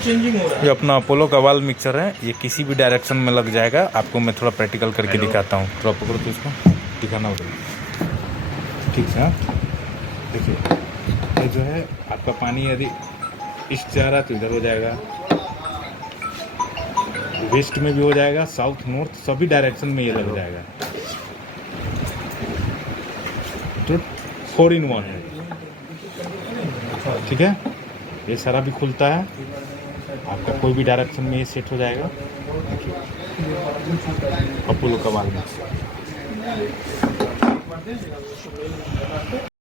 Changing हो रहा है। ये अपना अपोलो का वाल मिक्सर है, ये किसी भी डायरेक्शन में लग जाएगा। आपको मैं थोड़ा प्रैक्टिकल करके दिखाता हूँ। थोड़ा पकड़ो तो इसको दिखाना होगा, ठीक है। देखिए ये जो है आपका पानी यदि ईस्ट जा रहा है तो इधर हो जाएगा, वेस्ट में भी हो जाएगा, साउथ नॉर्थ सभी डायरेक्शन में ये लग जाएगा। तो 4-in-1 है, ठीक है। ये सारा भी खुलता है, आपका कोई भी डायरेक्शन में ये सेट हो जाएगा। देखिए अपोलो का वाल मिक्सर।